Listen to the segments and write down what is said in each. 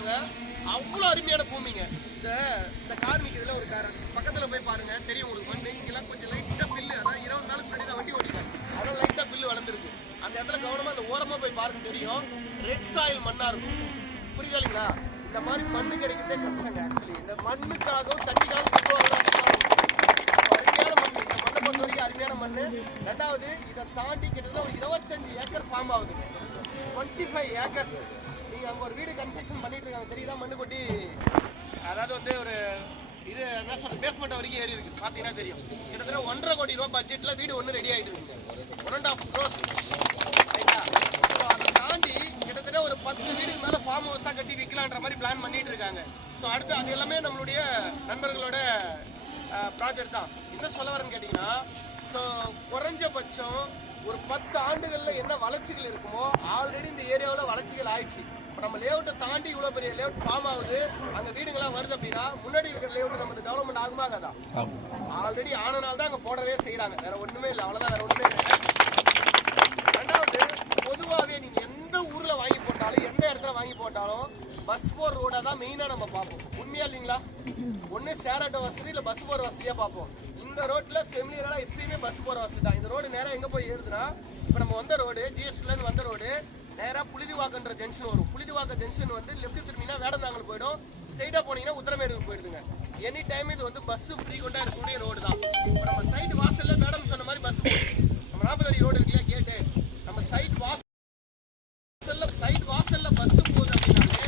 சொல்லுவாங்க. அவ்வளோ அருமையான பூமிங்க. இந்த கார் நிற்கிறதுல ஒரு கார் பக்கத்துல போய் பாருங்க தெரியும் உங்களுக்கு. மண்ணு இங்கெல்லாம் கொஞ்சம் லைட்டா பில்லு, அதான் 20 நாளுக்கு முன்னாடி தான் வண்டி ஓடிட்டேன், அதெல்லாம் லைட்டா பில்லு வளர்ந்துருக்கு. அந்த இடத்துல கவனமா அந்த ஓரமா போய் பாருங்க தெரியும், ரெட் சாயில் மண்ணா இருக்கும். புரியுதா இல்லைங்களா? இந்த மாதிரி மண்ணு கிடைக்கிறதே கஷ்டங்க. ஆக்சுவலி இந்த மண்ணுக்காகவும் தண்ணிக்காகவும் அருமையான மண். இந்த மண்ணை பொறுத்த வரைக்கும் அருமையான மண். ரெண்டாவது இதை தாண்டி கிட்டத்தட்ட ஒரு 25 ஏக்கர் ஃபார்ம் ஆகுது. 25 ஏக்கர்ஸ். நீங்க அங்க ஒரு வீடு கன்ஸ்ட்ரக்ஷன் பண்ணிட்டு இருக்காங்க தெரியுதா? மண்ணு கொட்டி, அதாவது வந்து ஒரு இது என்ன சொல்றது, பேஸ்மெண்ட் வரைக்கும் ஏறி இருக்கு. பாத்தீங்கன்னா தெரியும். கிட்டத்தட்ட 1.5 கோடி ரூபாய் பட்ஜெட்ல வீடு ஒன்று ரெடி ஆயிட்டு இருக்குங்க. 1.5 crores. அதை தாண்டி கிட்டத்தட்ட ஒரு 10 வீடுக்கு மேல ஃபார்ம் ஹவுஸா கட்டி விற்கலான்ற மாதிரி பிளான் பண்ணிட்டு இருக்காங்க. ஸோ அடுத்து அது எல்லாமே நம்மளுடைய நண்பர்களோட ப்ராஜெக்ட் தான். என்ன சொல்ல வரேன்னு கேட்டீங்கன்னா, ஸோ குறைஞ்சபட்சம் ஒரு 10 ஆண்டுகள்ல என்ன வளர்ச்சிகள் இருக்குமோ ஆல்ரெடி இந்த ஏரியாவில் வளர்ச்சிகள் ஆயிடுச்சு. இப்போ நம்ம லேஅவுட்டை தாண்டி இவ்வளோ பெரிய லேஅவுட் ஃபார்ம் ஆகுது, அங்கே வீடுங்கள்லாம் வருது அப்படின்னா முன்னாடி இருக்கிற லேஅவுட் நம்ம டெவலப்மெண்ட் ஆகுமா ஆகாதா? ஆல்ரெடி ஆனனால தான் அங்கே போடவே செய்கிறாங்க. வேற ஒன்றுமே இல்லை, அவ்வளோதான், வேற ஒன்றுமே இல்லை. ரெண்டாவது, பொதுவாகவே நீங்கள் எந்த ஊரில் வாங்கி போட்டாலும் எந்த இடத்துல வாங்கி போட்டாலும் பஸ் போகிற ரோடாக தான் மெயினாக நம்ம பார்ப்போம். உண்மையா இல்லைங்களா? ஒன்று ஷேர் ஆட்டோ வசதி இல்லை பஸ் போகிற வசதியாக பார்ப்போம். இந்த ரோட்டில் ஃபெமிலியராக எப்பயுமே பஸ் போகிற வசதி தான். இந்த ரோடு நேராக எங்கே போய் ஏறுதுன்னா, இப்போ நம்ம வந்த ரோடு ஜிஎஸ்டிலேருந்து வந்த ரோடு நேராக புழுதிவாக்கன்ற ஜங்ஷன் வரும். புழுதிவாக்க ஜங்ஷன் வந்து லெஃப்ட் திரும்பினா வேடந்தாங்கல் போயிடும், ஸ்ட்ரைட்டாக போனீங்கன்னா உத்தரமேரூர் போயிடுதுங்க. எனி டைம் இது வந்து பஸ் ஃப்ரீக்வெண்ட்டாக இருக்கக்கூடிய ரோடு தான். இப்போ நம்ம சைடு வாசலில் மேடம் சொன்ன மாதிரி பஸ் போகுது. நம்ம 40 அடி ரோடு இல்லையா கேட்டு, நம்ம சைடு வாசல்ல பஸ் போகுது அப்படின்னாலே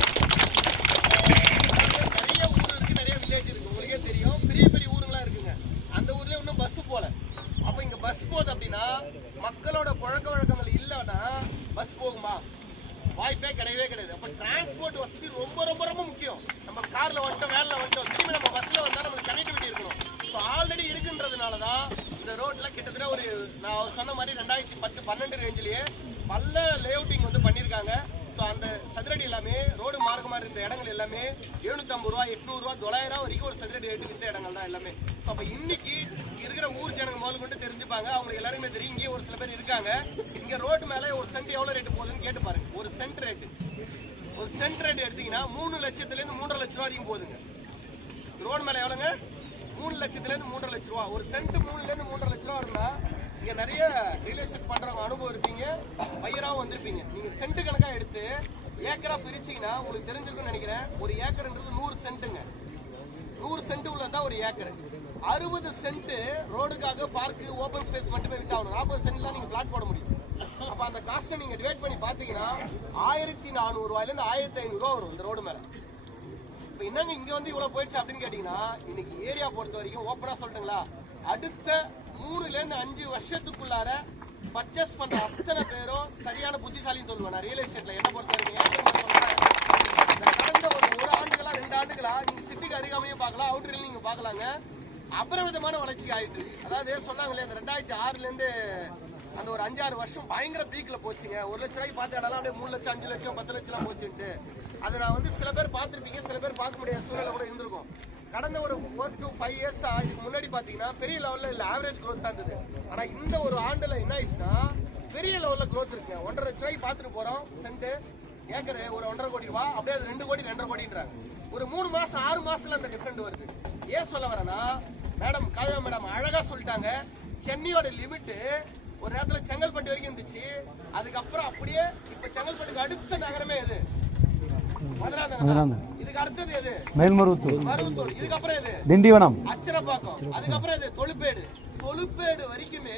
நிறைய ஊர் இருக்கு, நிறைய வில்லேஜ் இருக்கு. உங்களுக்கே தெரியும், பெரிய பெரிய ஊருங்களாம் இருக்குங்க. அந்த ஊர்ல இன்னும் பஸ் போல. அப்ப இங்க பஸ் போகுது அப்படின்னா மக்களோட பழக்க வழக்கங்கள் இல்லைன்னா பஸ் போகுமா? வாய்ப்பே கிடையவே கிடையாது. அப்ப டிரான்ஸ்போர்ட் வசதி ரொம்ப ரொம்ப ரொம்ப முக்கியம். நம்ம கார்ல வந்துட்டோம், வேன்ல வந்துட்டோம், திரும்பி நம்ம பஸ்ல வந்தா நம்மளுக்கு கனெக்டிவிட்டி இருக்கணும். ஸோ ஆல்ரெடி இருக்குன்றதுனாலதான் இந்த ரோட்ல கிட்டத்தட்ட ஒரு நான் சொன்ன மாதிரி 2010-12 ரேஞ்சிலேயே பல லேஅவுட்டிங் வந்து பண்ணியிருக்காங்க. ஸோ அந்த சதுரடி எல்லாமே ரோடு மார்க்கமாக இருந்த இடங்கள் எல்லாமே 750 ரூபா, 800 ரூபா, 900 வரைக்கும் ஒரு சதுரடி ரேட்டு வித்த இடங்கள் தான் எல்லாமே. ஸோ அப்போ இன்னைக்கு இருக்கிற ஊர் ஜனங்க முதல் கொண்டு தெரிஞ்சுப்பாங்க. அவங்க எல்லாருமே தெரியும். இங்கேயே ஒரு சில பேர் இருக்காங்க. இங்கே ரோடு மேலே ஒரு சென்ட் எவ்வளோ ரேட்டு போகுதுன்னு கேட்டு பாருங்க. ஒரு சென்ட் ரேட்டு எடுத்தீங்கன்னா 3 லட்சத்துலேருந்து 3.5 லட்ச ரூபா வரைக்கும் போகுதுங்க. ரோடு மேலே எவ்வளோங்க? 3 லட்சத்துலேருந்து 3.5 லட்ச ரூபா. ஒரு சென்ட் 3லேருந்து 3.5 லட்ச ரூபா இருந்தா இங்கே நிறைய ரியல் எஸ்டேட் பண்ணுறவங்க அனுபவம் இருப்பீங்க, பையராகவும் வந்திருப்பீங்க. நீங்கள் சென்ட் கணக்காக எடுத்து ஏக்கரா பிரிச்சிங்கன்னா உங்களுக்கு தெரிஞ்சிருக்குன்னு நினைக்கிறேன். ஒரு ஏக்கர்ன்றது 100 சென்ட்டுங்க. 100 சென்ட் உள்ளதான் ஒரு ஏக்கர். 60 சென்ட் ரோடுக்காக பார்க்கு ஓப்பன் ஸ்பேஸ் மட்டுமே விட்டாகணும். 40 சென்ட் தான் நீங்கள் பிளாட் போட முடியும். அப்போ அந்த காஸ்ட்டை நீங்கள் டிவைட் பண்ணி பார்த்தீங்கன்னா 1400 ரூபாயிலேருந்து 1500 ரூபா வரும் இந்த ரோடு மேலே. இப்போ என்னங்க இங்கே வந்து இவ்வளோ போயிடுச்சு அப்படின்னு கேட்டிங்கன்னா, இன்னைக்கு ஏரியா பொறுத்த வரைக்கும் ஓப்பனாக சொல்லிட்டுங்களா, அடுத்த 3லேருந்து 5 வருஷத்துக்குள்ளார பர்ச்சேஸ் பண்ற அத்தனை பேரும் சரியான புத்திசாலின்னு சொல்லுவேன் நான் ரியல் எஸ்டேட்ல. என்ன பொறுத்த வரைக்கும் கடந்த ஒரு ஆண்டுகளா 2 ஆண்டுகளா நீங்க சிட்டிக்கு அருகாமையும் பார்க்கலாம், அவுட்டரில் நீங்க பார்க்கலாங்க, அபரிவிதமான வளர்ச்சி ஆயிட்டு. அதாவது சொன்னாங்களே இந்த 2006லேருந்து அந்த ஒரு 5-6 வருஷம் பயங்கர பீக்ல போச்சுங்க. 1 லட்ச ரூபாய்க்கு பார்த்த இடம்லாம் அப்படியே 3 லட்சம், 5 லட்சம், 10 லட்சம் போச்சுட்டு. அதை நான் வந்து சில பேர் பார்த்துருப்பீங்க, சில பேர் பார்க்க முடியாத சூழ்நிலை கூட இருந்திருக்கும். கடந்த ஒரு 4 to 5 இயர்ஸா இதுக்கு முன்னாடி பாத்தீங்கன்னா பெரிய லெவல்ல இல்ல, ஆவரேஜ் க்ரோத் தான் இருந்தது. ஆனா இந்த ஒரு ஆண்டுல என்ன ஆயிடுச்சுன்னா பெரிய லெவல்ல க்ரோத் இருக்கு. 1.5 லட்ச ரூபாய்க்கு பார்த்துட்டு போறோம் சென்ட், ஏக்கர் ஒரு 1.5 கோடி ரூபாய், அப்படியே 2 கோடி 2.5 கோடின்றாங்க. ஒரு 3 மாசம் 6 மாசத்துல அந்த டிஃபரெண்ட் வருது. ஏன் சொல்ல வரேன்னா, மேடம் காயா மேடம் அழகா சொல்லிட்டாங்க. சென்னையோட லிமிட் ஒரு நேரத்துல செங்கல்பட்டு வரைக்கும் இருந்துச்சு. அதுக்கப்புறம் அப்படியே இப்ப செங்கல்பட்டுக்கு அடுத்த நகரமே எது? இதுக்கு அடுத்தது எது? மருவத்தூர். இதுக்கப்புறம் எது? திண்டிவனம், அச்சரப்பாக்கம். அதுக்கப்புறம் எது? தொழுப்பேடு வரைக்குமே